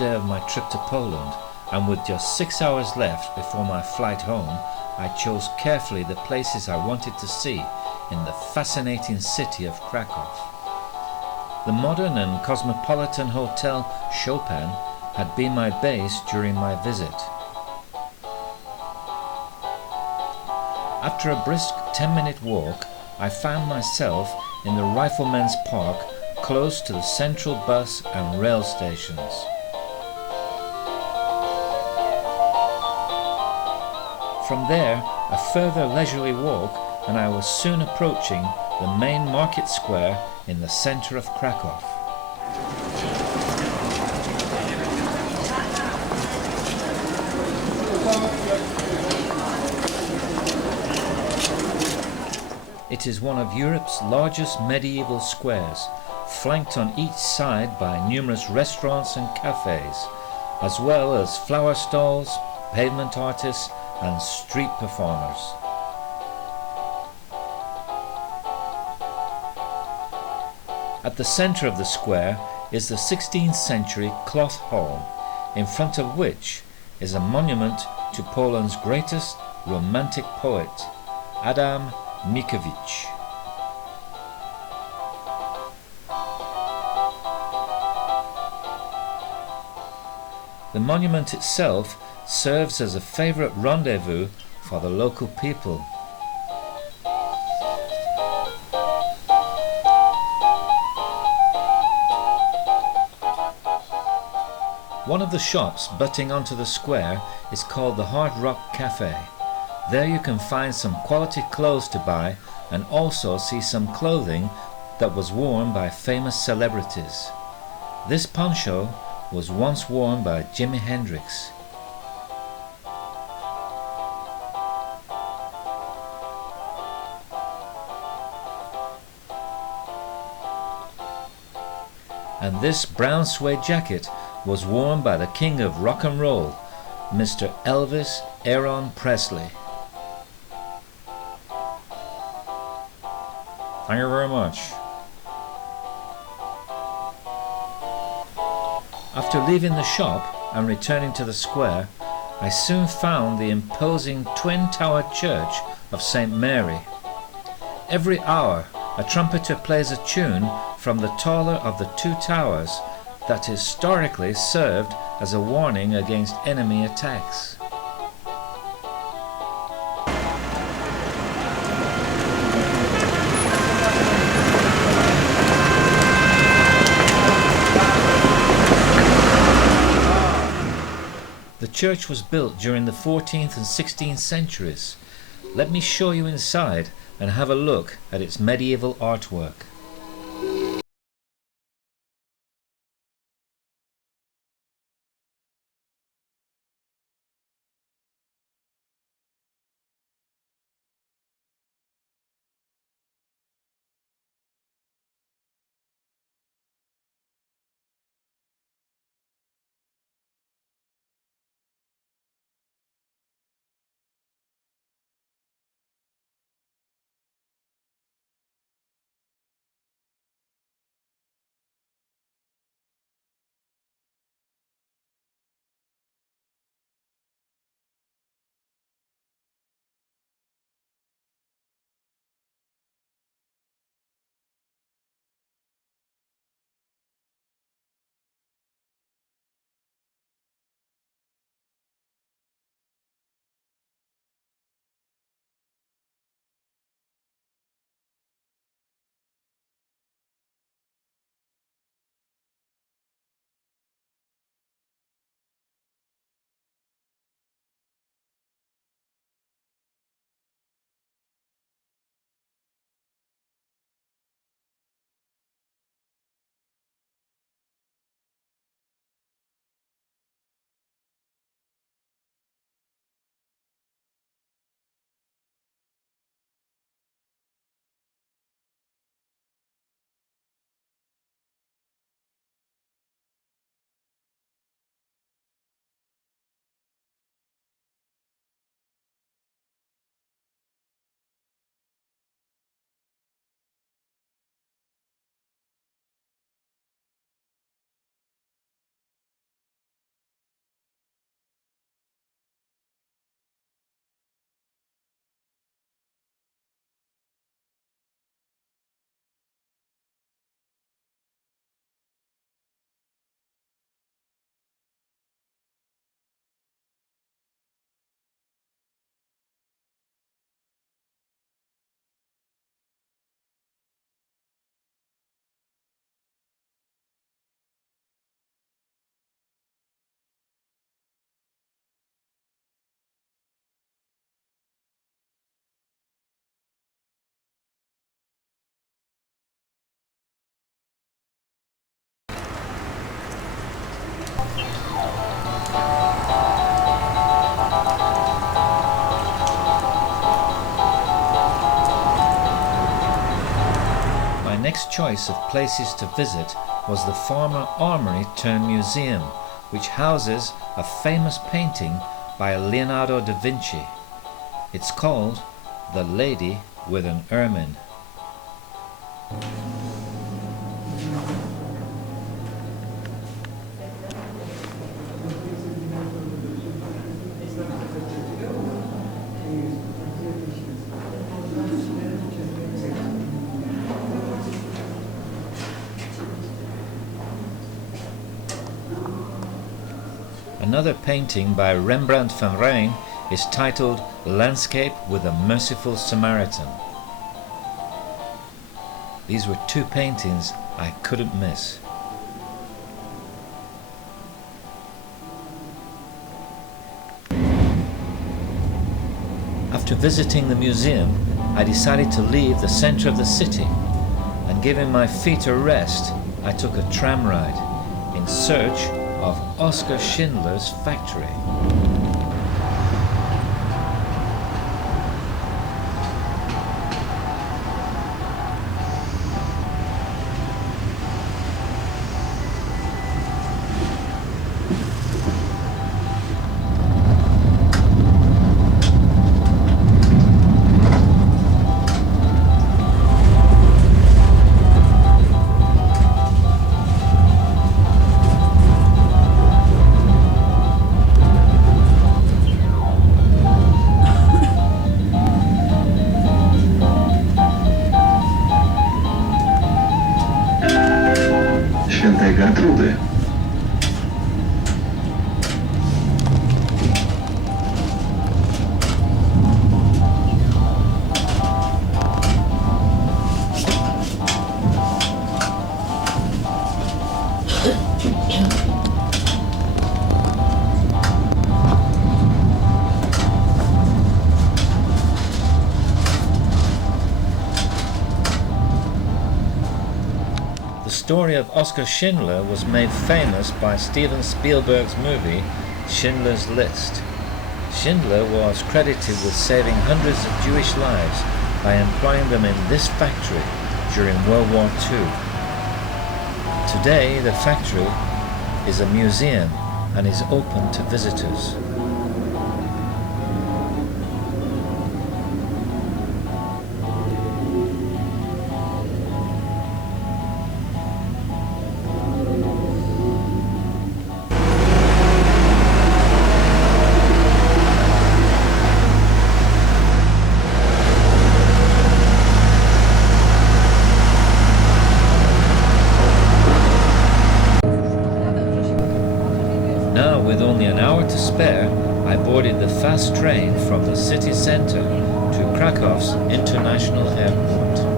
day of my trip to Poland, and with just 6 hours left before my flight home, I chose carefully the places I wanted to see in the fascinating city of Krakow. The modern and cosmopolitan Hotel Chopin had been my base during my visit. After a brisk 10-minute walk, I found myself in the Riflemen's Park, close to the central bus and rail stations. From there, a further leisurely walk, and I was soon approaching the main market square in the centre of Krakow. It is one of Europe's largest medieval squares, flanked on each side by numerous restaurants and cafes, as well as flower stalls, pavement artists and street performers. At the centre of the square is the 16th century Cloth Hall, in front of which is a monument to Poland's greatest romantic poet, Adam Mickiewicz. The monument itself serves as a favourite rendezvous for the local people. One of the shops butting onto the square is called the Hard Rock Cafe. There you can find some quality clothes to buy and also see some clothing that was worn by famous celebrities. This poncho was once worn by Jimi Hendrix. And this brown suede jacket was worn by the king of rock and roll, Mr. Elvis Aaron Presley. Thank you very much. After leaving the shop and returning to the square, I soon found the imposing twin-towered church of St. Mary. Every hour, a trumpeter plays a tune from the taller of the two towers that historically served as a warning against enemy attacks. The church was built during the 14th and 16th centuries. Let me show you inside and have a look at its medieval artwork. next choice of places to visit was the former armory turned museum, which houses a famous painting by Leonardo da Vinci. It's called The Lady with an Ermine. Another painting by Rembrandt van Rijn is titled Landscape with a Merciful Samaritan. These were two paintings I couldn't miss. After visiting the museum, I decided to leave the center of the city, and giving my feet a rest, I took a tram ride in search of Oskar Schindler's factory. Świętej Gertrudy. The story of Oskar Schindler was made famous by Steven Spielberg's movie Schindler's List. Schindler was credited with saving hundreds of Jewish lives by employing them in this factory during World War II. Today the factory is a museum and is open to visitors. Now, with only an hour to spare, I boarded the fast train from the city centre to Krakow's international airport.